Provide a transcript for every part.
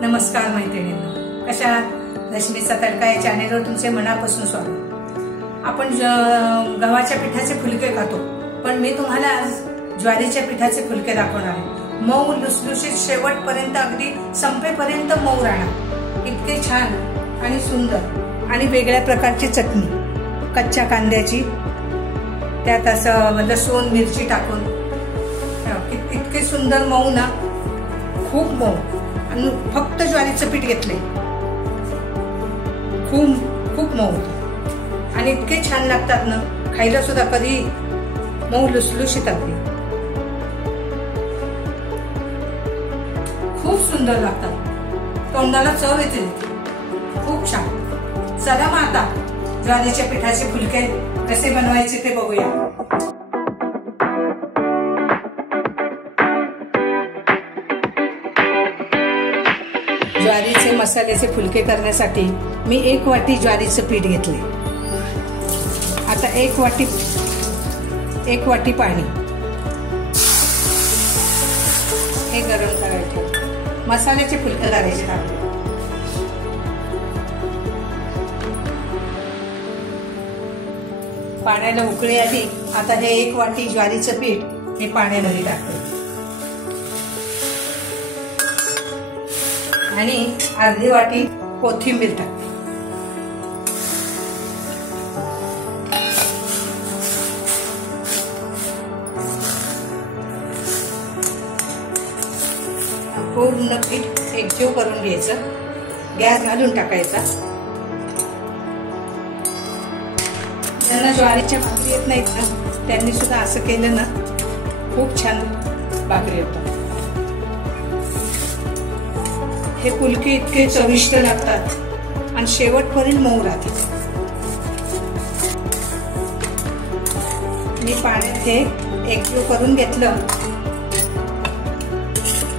नमस्कार मैत्रिणींनो, कशा आहात? रश्मीचा तडका या चॅनेलवर तुमचे मनापासून स्वागत। आपण गव्हाच्या पिठाचे फुलके खातो, पण मी तुम्हाला आज ज्वारीच्या पिठाचे फुलके दाखवणार आहे। मऊ लुसलुशीत, शेवटपर्यंत अगदी संपेपर्यंत मऊ राहणार, इतके छान आणि सुंदर। आणि वेगळ्या प्रकारची चटणी, कच्च्या कांद्याची, त्यात असं लसूण मिरची टाकून इतके सुंदर मऊ ना, खूप मऊ। आणि फक्त ज्वारीचं पीठ घेतले, खूप मऊ आणि इतके छान लागतात ना, खायला सुद्धा कधी मऊ लुसलुशीत अगदी खूप सुंदर लागतात, तोंडाला चव येते, खूप छान। चला मग आता ज्वारीच्या पिठाचे फुलके कसे बनवायचे ते बघूया। ज्वारीचे मसाल्याचे फुलके करण्यासाठी मी 1 वाटी ज्वारीचं पीठ घेतले। आता 1 वाटी पाणी हे गरम करायचे, मसाल्याचे फुलके करायचे। पाण्याला उकळी आली, आता हे 1 वाटी ज्वारीचं पीठ हे पाण्यामध्ये टाकते आणि अर्धी वाटी कोथिंबीर टाकते। पूर्ण पीठ एकजीव करून घ्यायचं, गॅस घालून टाकायचा। ज्यांना ज्वारीच्या भाकरी येत नाहीत ना, त्यांनी सुद्धा असं केलं ना, खूप छान भाकरी येतात। हे फुलके इतके चविष्ट लागतात आणि शेवटपर्यंत मऊ राहतात। मी पाण्यात हे एकजीव करून घेतलं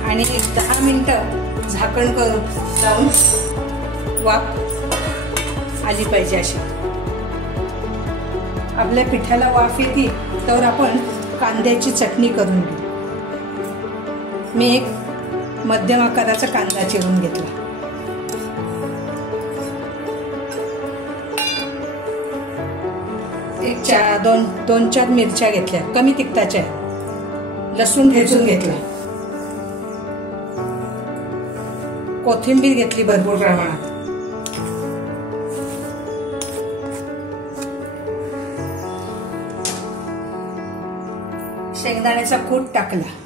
आणि 10 मिनिटं झाकण करून लावून वाफ आली पाहिजे अशी। आपल्या पिठाला वाफ येते तर आपण कांद्याची चटणी करून घेऊ। मी एक मध्यम आकाराचा कांदा चिरून घेतला, दोन चार मिरच्या घेतल्या, कमी तिखटाच्या, लसूण ठेचून घेतला, कोथिंबीर घेतली भरपूर प्रमाणात, शेंगदाण्याचा कूट टाकला,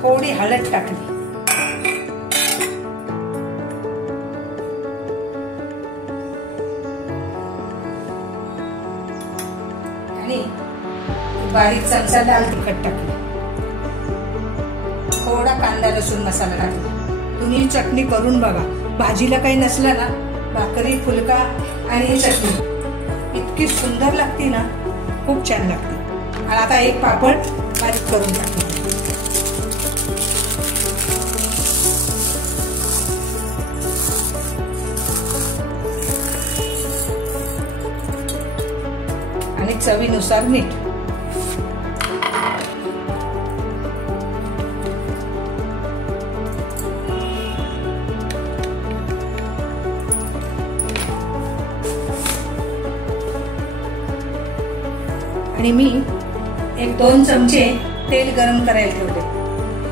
थोडी हळद टाकली आणि बारीक चमचा लाल तिखट टाकली, थोडा कांदा लसूण मसाला टाकला। तुम्ही चटणी करून बघा, भाजीला काही नसलं ना, भाकरी, फुलका आणि चटणी इतकी सुंदर लागते ना, खूप छान लागते। आणि आता एक पापड बारीक करून टाकला, आणि चवीनुसार मीठ। आणि मी 1-2 चमचे तेल गरम करायला ठेवले,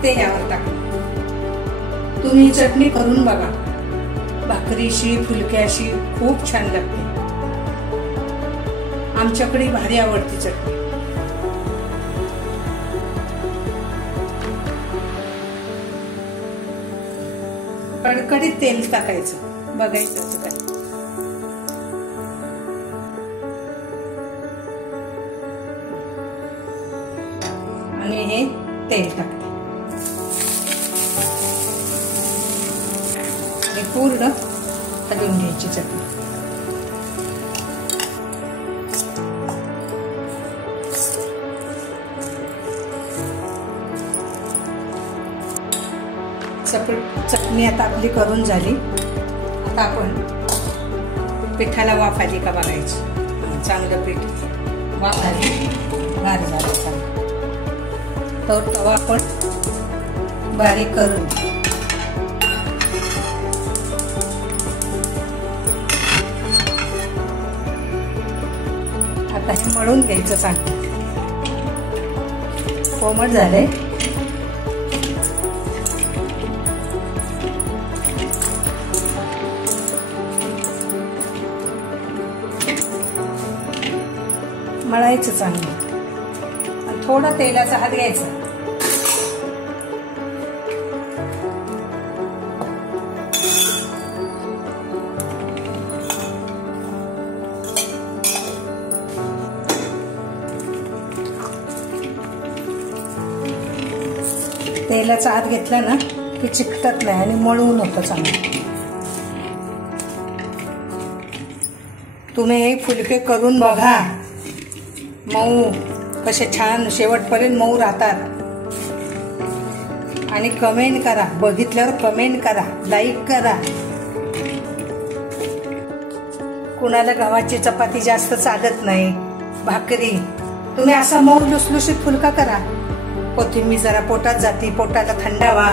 ते यावर टाकले। तुम्ही चटणी करून बघा, भाकरीशी फुलक्याशी खूप छान लागते। आमच्याकडे भारी आवडती चटणी। कडकडीत तेल टाकायचं, बघायचं काय, आणि हे तेल टाकते आणि पूर्ण हलवून घ्यायची चटणी। चटणी आता आपली करून झाली। आता आपण पिठाला वाफ आली का बघायची, चांगलं पीठ तवा खाली गार झाला तो तवा पण बारीक करून आता हे मळून घ्यायचं चांगलं. कोमट झाले. मळायचं चांगलं आणि थोडा तेलाचा हात घ्यायचा. तेलाचा हात घेतला ना की चिकटत नाही आणि मळून होतं चांगलं. तुम्ही हे फुलके करून बघा. मऊ कसे छान शेवटपर्यंत मऊ राहतात. आणि कमेंट करा. बघितल्यावर कमेंट करा, लाईक करा. कुणाला गव्हाची चपाती जास्त चालत नाही, भाकरी, तुम्ही असा मऊ लुसलुशीत फुलका करा. कोथिंबीर जरा पोटात जाती, पोटाला थंडावा.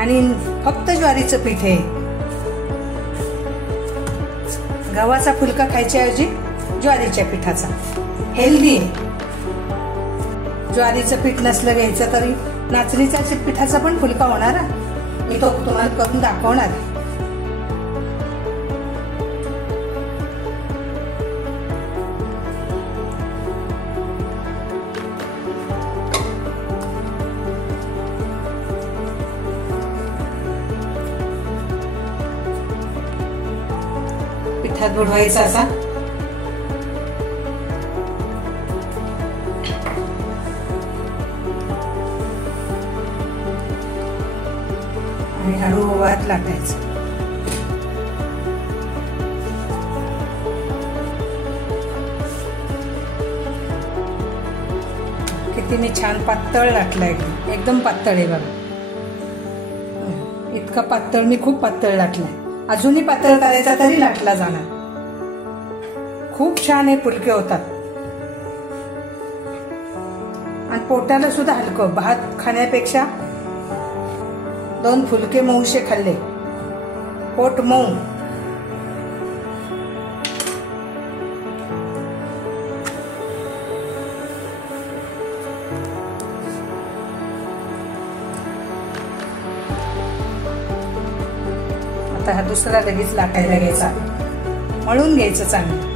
आणि फक्त ज्वारीचं पीठ आहे. गव्हाचा फुलका खायच्याऐवजी ज्वारीच्या पिठाचा हेल्दी आहे. ज्वारीचं पीठ नसलं घ्यायचं तरी नाचणीच्या पिठाचा पण फुलका होणार. मी तो तुम्हाला करून दाखवणार. पिठात बुडवायचा असा. आणि हळू वात लाटायचं. किती मी छान पातळ लाटलाय. एकदम पातळ आहे बघा. इतका पातळ मी खूप पातळ लाटलाय. अजूनही पातळ करायचा तरी लाटला जाणार. खूप छान हे फुलके होतात. आणि पोटाला सुद्धा हलकं. भात खाण्यापेक्षा 2 फुलके मऊशे खाल्ले, पोट मऊ. आता हा दुसरा लगेच लाटायला घ्यायचा. मळून घ्यायचं चांगलं.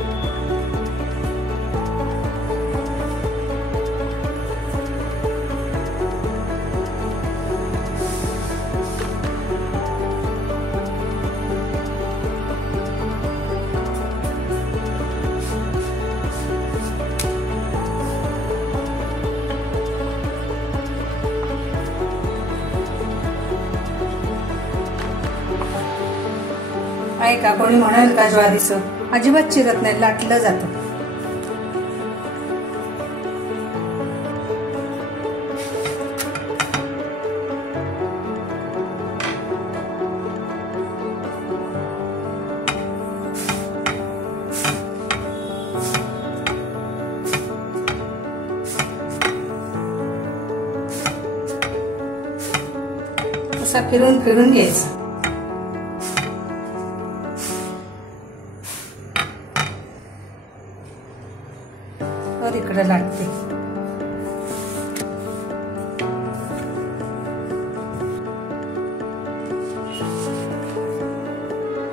आहे का कोणी म्हणाल का ज्वारीचं? अजिबात चिरत नाही, लाटलं जातं. असा फिरून फिरून घ्यायचा. इकडे लाटते.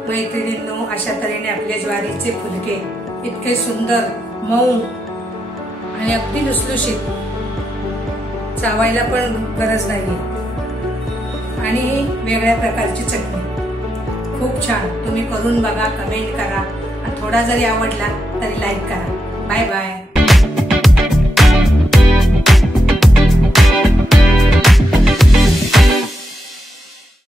मैत्रिणींनो, अशा तऱ्हेने आपले ज्वारीचे फुलके इतके सुंदर, मऊ आणि अगदी लुसलुशीत, चावायला पण गरज नाही. आणि वेगळ्या प्रकारची चटणी. खूप छान. तुम्ही करून बघा, कमेंट करा आणि थोडा जरी आवडला तरी लाईक करा. Bye bye.